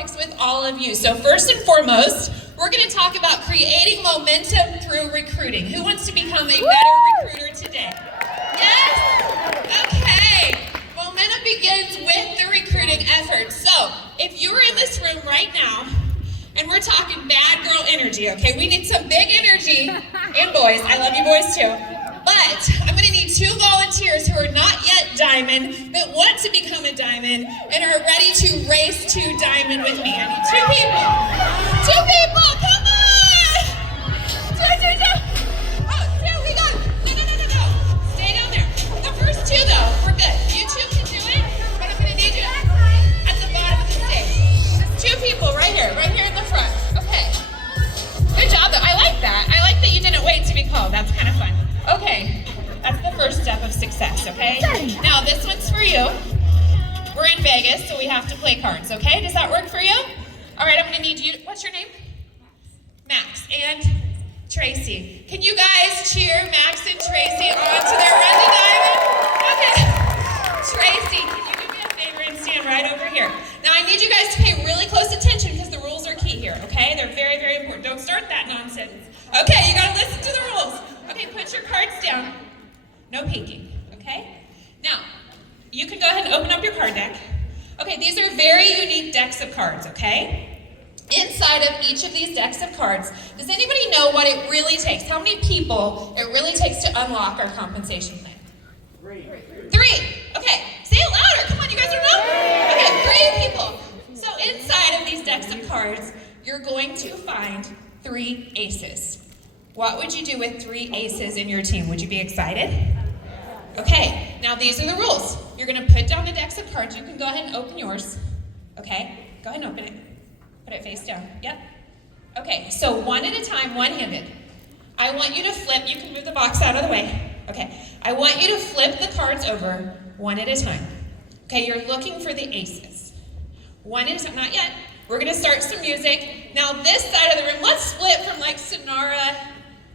topics with all of you. So first and foremost, we're going to talk about creating momentum through recruiting. Who wants to become a better recruiter today? Yes? Okay. Momentum begins with the recruiting effort. So if you were in this room right now, and we're talking bad girl energy, okay? We need some big energy, and boys, I love you boys too. But I'm gonna need 2 volunteers who are not yet diamond, that want to become a diamond, and are ready to race to diamond with me. I need 2 people. 2 people, come on! 2. Oh, there we go. No. Stay down there. The first 2 though, we're good. You 2 can do it, but I'm gonna need you at the bottom of the stage. Just 2 people right here in the front. Okay. Good job though, I like that. I like that you didn't wait to be called. That's kind of fun. Okay, that's the first step of success, okay? Now this one's for you. We're in Vegas, so we have to play cards, okay? Does that work for you? All right, I'm gonna need you, what's your name? Max and Tracy. Can you guys cheer Max and Tracy on to their run to diamond? Okay. Tracy, can you do me a favor and stand right over here? Now I need you guys to pay really close attention because the rules are key here, okay? They're very, very important. Don't start that nonsense. Okay, you gotta listen to the rules. Okay, put your cards down. No peeking, okay? Now, you can go ahead and open up your card deck. Okay, these are very unique decks of cards, okay? Inside of each of these decks of cards, does anybody know what it really takes? How many people it really takes to unlock our compensation plan? 3. Okay, say it louder. Come on, you guys don't know? Okay, 3 people. So inside of these decks of cards, you're going to find 3 aces. What would you do with 3 aces in your team? Would you be excited? Okay, now these are the rules. You're gonna put down the decks of cards. You can go ahead and open yours. Okay, go ahead and open it. Put it face down, yep. Okay, so one at a time, one-handed. I want you to flip, you can move the box out of the way. Okay, I want you to flip the cards over one at a time. Okay, you're looking for the aces. One at a time, not yet. We're gonna start some music. Now this side of the room, let's split from like Sonora.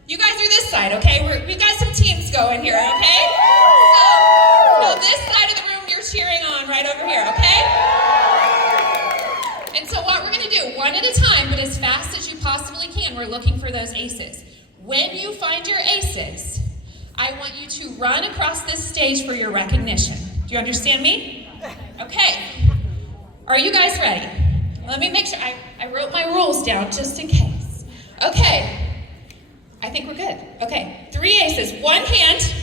You guys are this side, okay? We've got some teams going here, okay? So this side of the room you're cheering on right over here, okay? And so what we're gonna do, one at a time, but as fast as you possibly can, we're looking for those aces. When you find your aces, I want you to run across this stage for your recognition. Do you understand me? Okay. Are you guys ready? Let me make sure, I wrote my rules down just in case. Okay. I think we're good. Okay, 3 aces. One hand,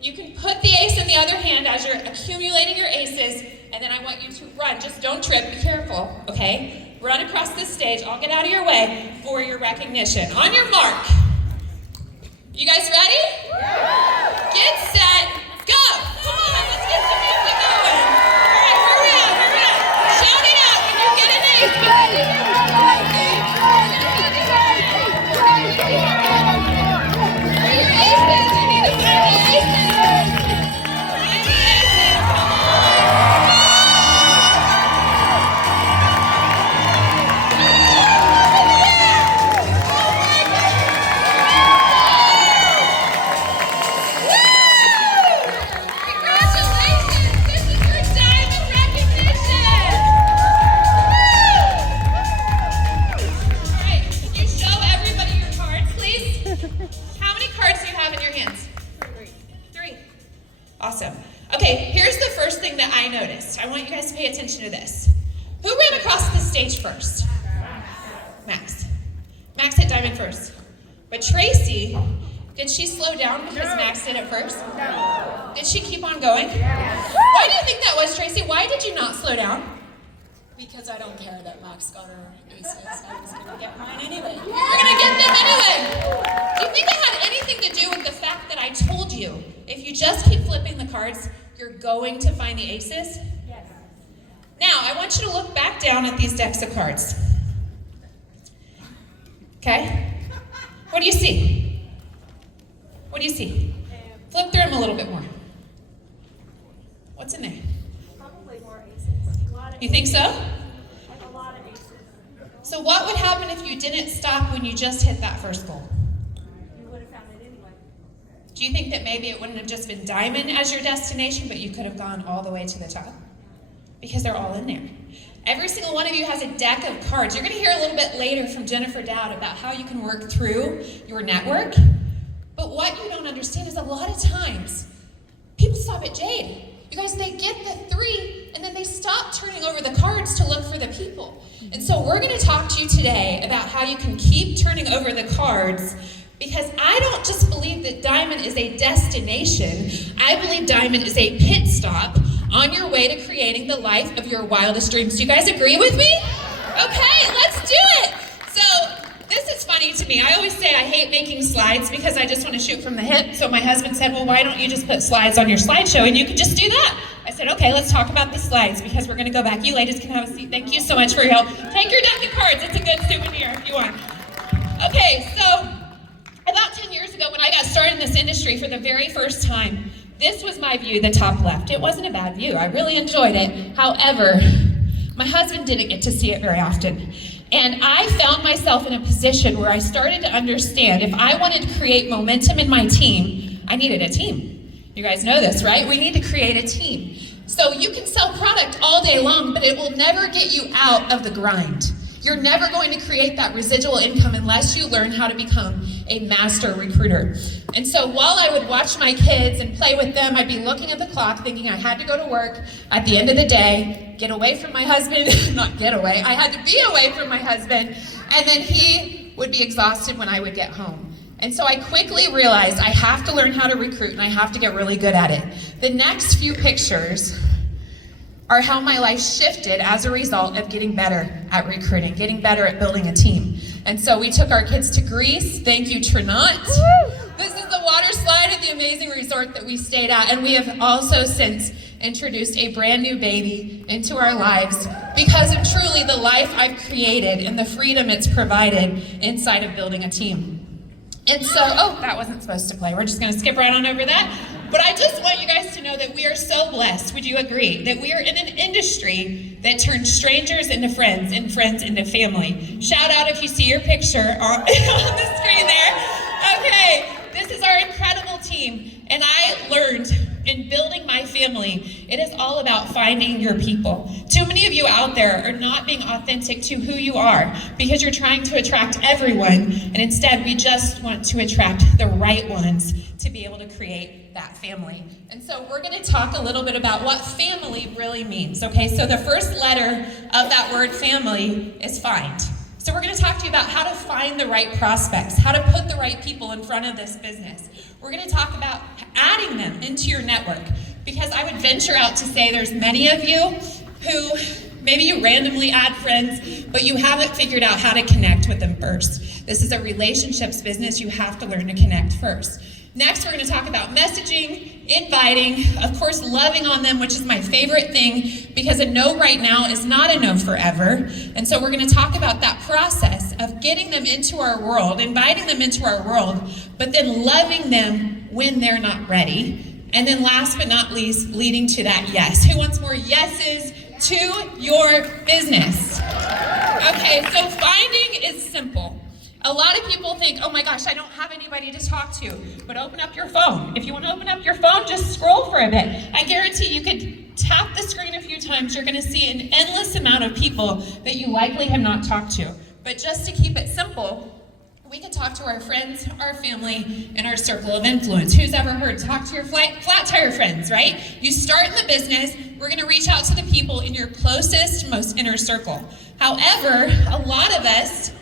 you can put the ace in the other hand as you're accumulating your aces, and then I want you to run. Just don't trip, be careful, okay? Run across this stage. I'll get out of your way for your recognition. On your mark. You guys ready? Yeah. Get set, go! Come on, let's get some music going. All right, hurry up. Shout it out when you get an ace. Awesome. Okay, here's the first thing that I noticed. I want you guys to pay attention to this. Who ran across the stage first? Max. Max hit diamond first. But Tracy, did she slow down because Max did it first? No. Did she keep on going? Yes. Why do you think that was, Tracy? Why did you not slow down? Because I don't care that Max got her aces. I was going to get mine anyway. You were going to get them anyway. Do you think it had anything to do with the fact that I told you, if you just keep flipping the cards, you're going to find the aces? Yes. Now, I want you to look back down at these decks of cards. Okay? What do you see? What do you see? Flip through them a little bit more. What's in there? Probably more aces. You think so? Like a lot of aces. So what would happen if you didn't stop when you just hit that first goal? You would have found it anyway. Do you think that maybe it wouldn't have just been diamond as your destination, but you could have gone all the way to the top? Because they're all in there. Every single one of you has a deck of cards. You're going to hear a little bit later from Jennifer Dowd about how you can work through your network. But what you don't understand is a lot of times, people stop at Jade. You guys, they get the 3, and then they stop turning over the cards to look for the people. And so we're going to talk to you today about how you can keep turning over the cards, because I don't just believe that Diamond is a destination. I believe Diamond is a pit stop on your way to creating the life of your wildest dreams. Do you guys agree with me? Okay, let's do it. So this is funny to me. I always say I hate making slides because I just want to shoot from the hip. So my husband said, well, why don't you just put slides on your slideshow and you can just do that? I said, okay, let's talk about the slides because we're going to go back. You ladies can have a seat. Thank you so much for your help. Take your deck of cards. It's a good souvenir if you want. Okay, so about 10 years ago when I got started in this industry for the very first time, this was my view, the top left. It wasn't a bad view. I really enjoyed it. However, my husband didn't get to see it very often. And I found myself in a position where I started to understand if I wanted to create momentum in my team, I needed a team. You guys know this, right? We need to create a team. So you can sell product all day long, but it will never get you out of the grind. You're never going to create that residual income unless you learn how to become a master recruiter. And so while I would watch my kids and play with them, I'd be looking at the clock thinking I had to go to work at the end of the day, get away from my husband, not get away, I had to be away from my husband, and then he would be exhausted when I would get home. And so I quickly realized I have to learn how to recruit and I have to get really good at it. The next few pictures are how my life shifted as a result of getting better at recruiting, getting better at building a team. And so we took our kids to Greece. Thank you, Trinot. This is the water slide at the amazing resort that we stayed at. And we have also since introduced a brand new baby into our lives because of truly the life I've created and the freedom it's provided inside of building a team. And so, oh, that wasn't supposed to play. We're just gonna skip right on over that. But I just want you guys to know that we are so blessed, would you agree, that we are in an industry that turns strangers into friends and friends into family. Shout out if you see your picture on the screen there. Okay, this is our incredible team. And I learned in building my family, it is all about finding your people. Too many of you out there are not being authentic to who you are because you're trying to attract everyone, and instead we just want to attract the right ones to be able to create that family. And so we're going to talk a little bit about what family really means, okay? So the first letter of that word family is find. So we're going to talk to you about how to find the right prospects, how to put the right people in front of this business. We're going to talk about adding them into your network, because I would venture out to say there's many of you who maybe you randomly add friends, but you haven't figured out how to connect with them first. This is a relationships business. You have to learn to connect first. Next, we're going to talk about messaging, inviting, of course, loving on them, which is my favorite thing, because a no right now is not a no forever. And so we're going to talk about that process of getting them into our world, inviting them into our world, but then loving them when they're not ready. And then last but not least, leading to that yes. Who wants more yeses to your business? Okay, so finding is simple. A lot of people think, oh my gosh, I don't have anybody to talk to, but open up your phone. If you want to open up your phone, just scroll for a bit. I guarantee you could tap the screen a few times, you're going to see an endless amount of people that you likely have not talked to. But just to keep it simple, we can talk to our friends, our family, and our circle of influence. Who's ever heard talk to your flat tire friends, right? You start in the business, we're going to reach out to the people in your closest, most inner circle. However, a lot of us,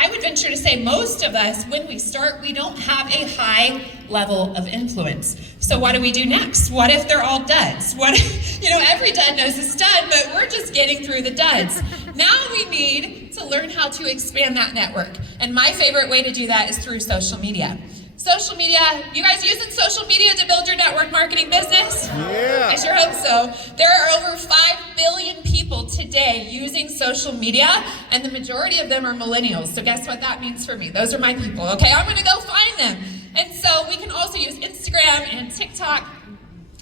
I would venture to say most of us, when we start, we don't have a high level of influence. So what do we do next? What if they're all duds? What if, every dud knows a stud, but we're just getting through the duds. Now we need to learn how to expand that network. And my favorite way to do that is through social media. Social media, you guys using social media to build your network marketing business? Yeah. I sure hope so. There are over 5 billion people today using social media, and the majority of them are millennials. So guess what that means for me? Those are my people, okay? I'm gonna go find them. And so we can also use Instagram and TikTok,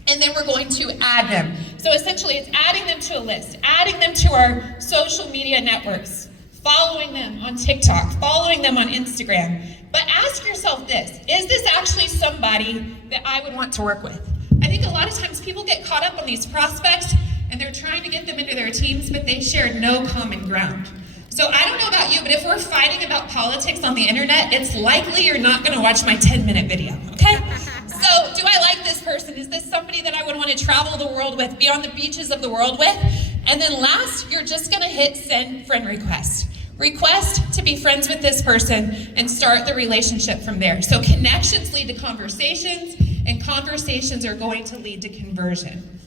and then we're going to add them. So essentially it's adding them to a list, adding them to our social media networks, following them on TikTok, following them on Instagram. But ask yourself this, is this actually somebody that I would want to work with? I think a lot of times people get caught up on these prospects and they're trying to get them into their teams, but they share no common ground. So I don't know about you, but if we're fighting about politics on the internet, it's likely you're not gonna watch my 10-minute video, okay? So do I like this person? Is this somebody that I would want to travel the world with, be on the beaches of the world with? And then last, you're just gonna hit send friend request. Request to be friends with this person and start the relationship from there. So connections lead to conversations, and conversations are going to lead to conversion.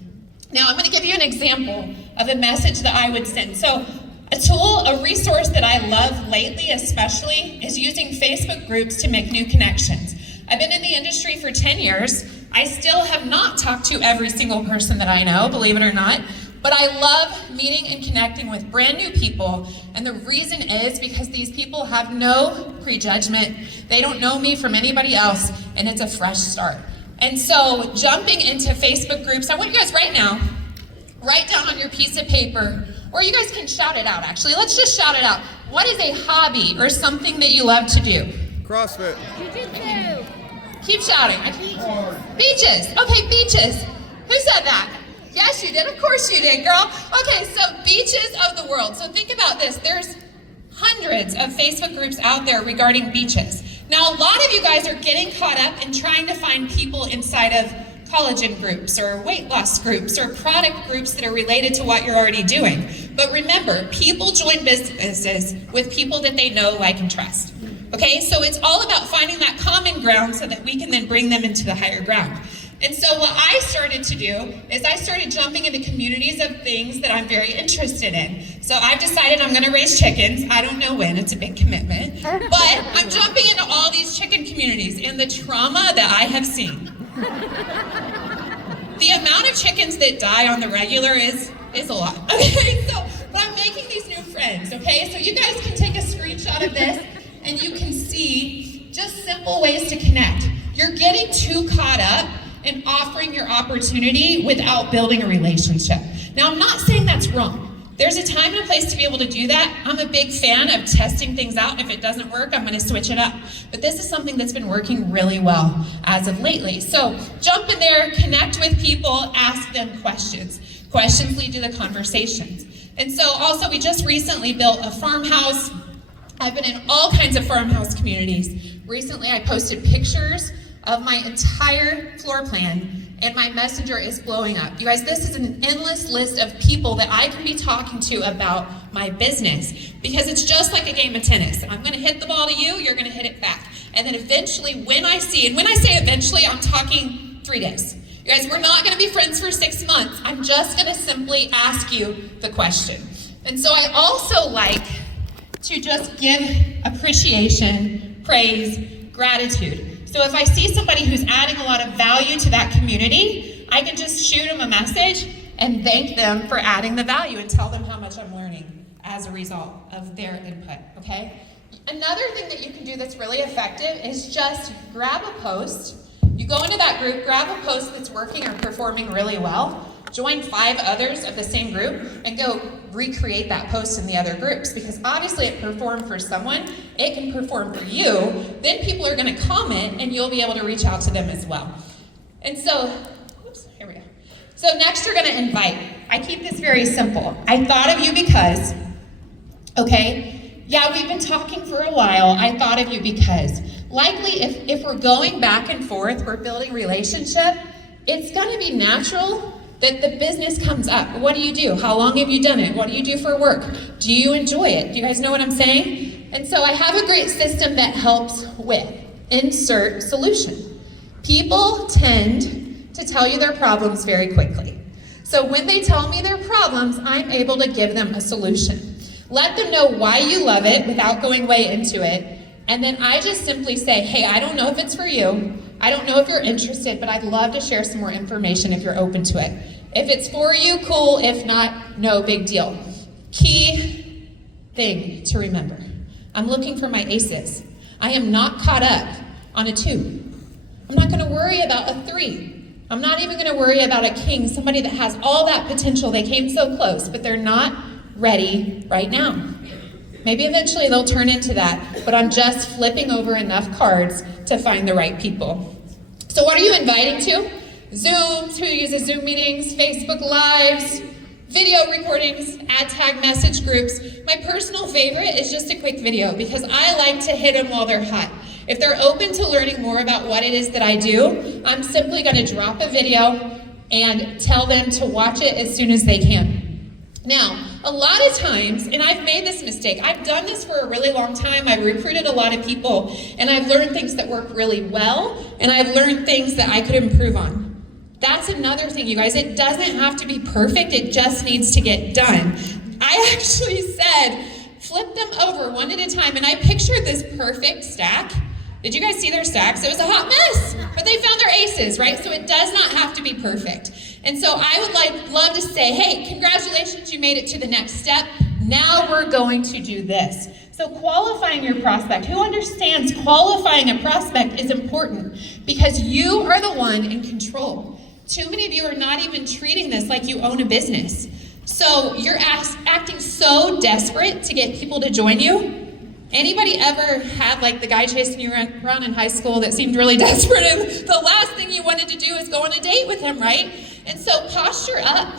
Now I'm gonna give you an example of a message that I would send. So a tool, a resource that I love lately especially, is using Facebook groups to make new connections. I've been in the industry for 10 years. I still have not talked to every single person that I know, believe it or not, but I love meeting and connecting with brand new people, and the reason is because these people have no prejudgment, they don't know me from anybody else, and it's a fresh start. And so jumping into Facebook groups, I want you guys right now, write down on your piece of paper, or you guys can shout it out actually. Let's just shout it out. What is a hobby or something that you love to do? CrossFit. Jiu-jitsu. Keep shouting. Beaches. Okay, beaches. Who said that? Yes, you did. Of course you did, girl. Okay, so beaches of the world. So think about this. There's hundreds of Facebook groups out there regarding beaches. Now, a lot of you guys are getting caught up in trying to find people inside of collagen groups or weight loss groups or product groups that are related to what you're already doing. But remember, people join businesses with people that they know, like, and trust. Okay, so it's all about finding that common ground so that we can then bring them into the higher ground. And so what I started to do is I started jumping into communities of things that I'm very interested in. So I've decided I'm gonna raise chickens. I don't know when, it's a big commitment. But I'm jumping into all these chicken communities, and the trauma that I have seen. The amount of chickens that die on the regular is a lot. Okay, so, but I'm making these new friends, okay? So you guys can take a screenshot of this and you can see just simple ways to connect. You're getting too caught up in offering your opportunity without building a relationship. Now, I'm not saying that's wrong. There's a time and a place to be able to do that. I'm a big fan of testing things out. If it doesn't work, I'm gonna switch it up. But this is something that's been working really well as of lately. So jump in there, connect with people, ask them questions. Questions lead to the conversations. And so also, we just recently built a farmhouse. I've been in all kinds of farmhouse communities. Recently, I posted pictures of my entire floor plan, and my messenger is blowing up. You guys, this is an endless list of people that I can be talking to about my business, because it's just like a game of tennis. I'm gonna hit the ball to you, you're gonna hit it back. And then eventually, when I say eventually, I'm talking 3 days. You guys, we're not gonna be friends for 6 months. I'm just gonna simply ask you the question. And so I also like to just give appreciation, praise, gratitude. So if I see somebody who's adding a lot of value to that community, I can just shoot them a message and thank them for adding the value and tell them how much I'm learning as a result of their input, okay? Another thing that you can do that's really effective is just grab a post. You go into that group, grab a post that's working or performing really well, join 5 others of the same group, and go recreate that post in the other groups, because obviously it performed for someone, it can perform for you, then people are gonna comment and you'll be able to reach out to them as well. And so, oops, here we go. So next you're gonna invite. I keep this very simple. I thought of you because, okay, yeah, we've been talking for a while, I thought of you because, likely if we're going back and forth, we're building relationship, it's gonna be natural that the business comes up. What do you do? How long have you done it? What do you do for work? Do you enjoy it? Do you guys know what I'm saying? And so I have a great system that helps with insert solution. People tend to tell you their problems very quickly. So when they tell me their problems, I'm able to give them a solution. Let them know why you love it without going way into it. And then I just simply say, hey, I don't know if it's for you. I don't know if you're interested, but I'd love to share some more information if you're open to it. If it's for you, cool. If not, no big deal. Key thing to remember. I'm looking for my aces. I am not caught up on a 2. I'm not gonna worry about a 3. I'm not even gonna worry about a king, somebody that has all that potential. They came so close, but they're not ready right now. Maybe eventually they'll turn into that, but I'm just flipping over enough cards to find the right people. So what are you inviting to? Zooms, who uses Zoom meetings, Facebook Lives, video recordings, ad tag message groups. My personal favorite is just a quick video because I like to hit them while they're hot. If they're open to learning more about what it is that I do, I'm simply going to drop a video and tell them to watch it as soon as they can. Now, a lot of times, and I've made this mistake, I've done this for a really long time, I've recruited a lot of people, and I've learned things that work really well, and I've learned things that I could improve on. That's another thing, you guys. It doesn't have to be perfect, it just needs to get done. I actually said, flip them over one at a time, and I pictured this perfect stack. Did you guys see their stacks? It was a hot mess, but they found their aces, right? So it does not have to be perfect. And so I would love to say, hey, congratulations, you made it to the next step. Now we're going to do this. So qualifying your prospect, who understands qualifying a prospect is important because you are the one in control. Too many of you are not even treating this like you own a business. So you're acting so desperate to get people to join you. Anybody ever had like the guy chasing you around in high school that seemed really desperate and the last thing you wanted to do is go on a date with him, right? And so posture up.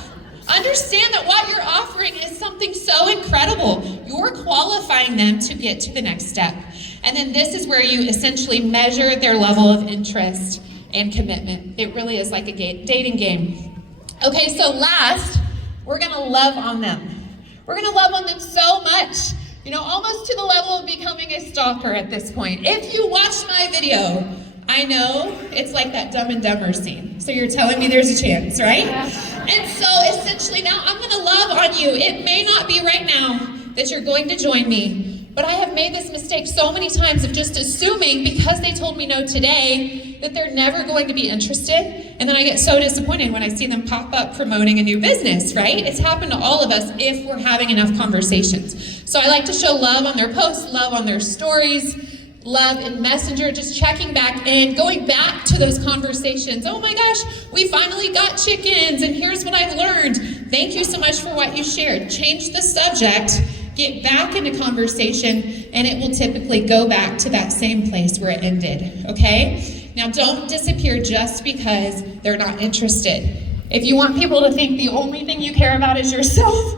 Understand that what you're offering is something so incredible. You're qualifying them to get to the next step. And then this is where you essentially measure their level of interest and commitment. It really is like a dating game. Okay, so last, we're gonna love on them. We're gonna love on them so much. You know, almost to the level of becoming a stalker at this point. If you watched my video, I know it's like that Dumb and Dumber scene. So you're telling me there's a chance, right? And so essentially now I'm gonna love on you. It may not be right now that you're going to join me, but I have made this mistake so many times of just assuming because they told me no today that they're never going to be interested. And then I get so disappointed when I see them pop up promoting a new business, right? It's happened to all of us if we're having enough conversations. So I like to show love on their posts, love on their stories, love in Messenger, just checking back in, going back to those conversations. Oh my gosh, we finally got chickens and here's what I've learned. Thank you so much for what you shared. Change the subject, get back into conversation, and it will typically go back to that same place where it ended, okay? Now don't disappear just because they're not interested. If you want people to think the only thing you care about is yourself,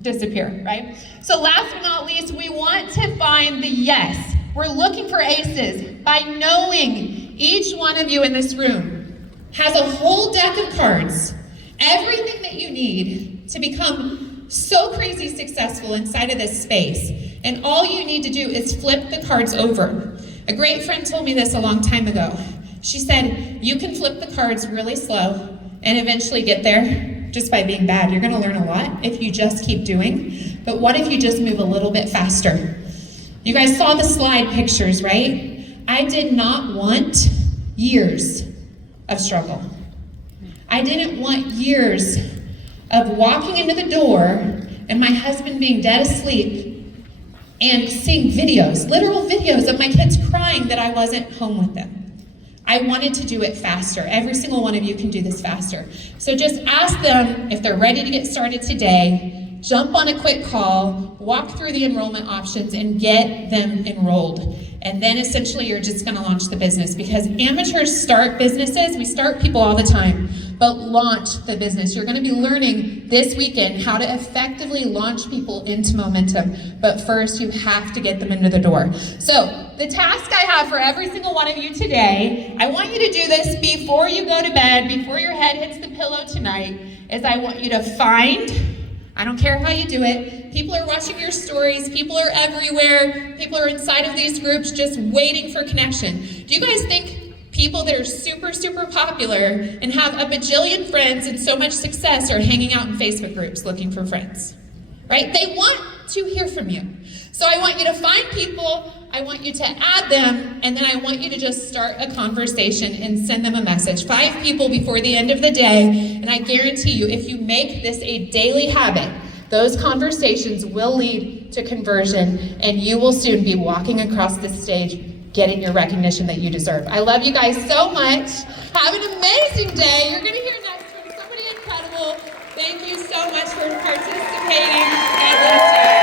disappear, right? So last but not least, we want to find the yes. We're looking for aces by knowing each one of you in this room has a whole deck of cards, everything that you need to become so crazy successful inside of this space. And all you need to do is flip the cards over. A great friend told me this a long time ago. She said, you can flip the cards really slow and eventually get there just by being bad. You're gonna learn a lot if you just keep doing. But what if you just move a little bit faster? You guys saw the slide pictures, right? I did not want years of struggle. I didn't want years of walking into the door and my husband being dead asleep and seeing videos, literal videos of my kids crying that I wasn't home with them. I wanted to do it faster. Every single one of you can do this faster. So just ask them if they're ready to get started today, jump on a quick call, walk through the enrollment options and get them enrolled. And then essentially you're just gonna launch the business because amateurs start businesses, we start people all the time, but launch the business. You're gonna be learning this weekend how to effectively launch people into momentum, but first you have to get them into the door. So the task I have for every single one of you today, I want you to do this before you go to bed, before your head hits the pillow tonight, is I want you to find, I don't care how you do it, people are watching your stories, people are everywhere, people are inside of these groups just waiting for connection. Do you guys think people that are super, super popular and have a bajillion friends and so much success are hanging out in Facebook groups looking for friends, right? They want to hear from you. So I want you to find people, I want you to add them, and then I want you to just start a conversation and send them a message. 5 people before the end of the day, and I guarantee you, if you make this a daily habit, those conversations will lead to conversion, and you will soon be walking across this stage getting your recognition that you deserve. I love you guys so much. Have an amazing day. You're gonna hear next from somebody incredible. Thank you so much for participating. God bless you.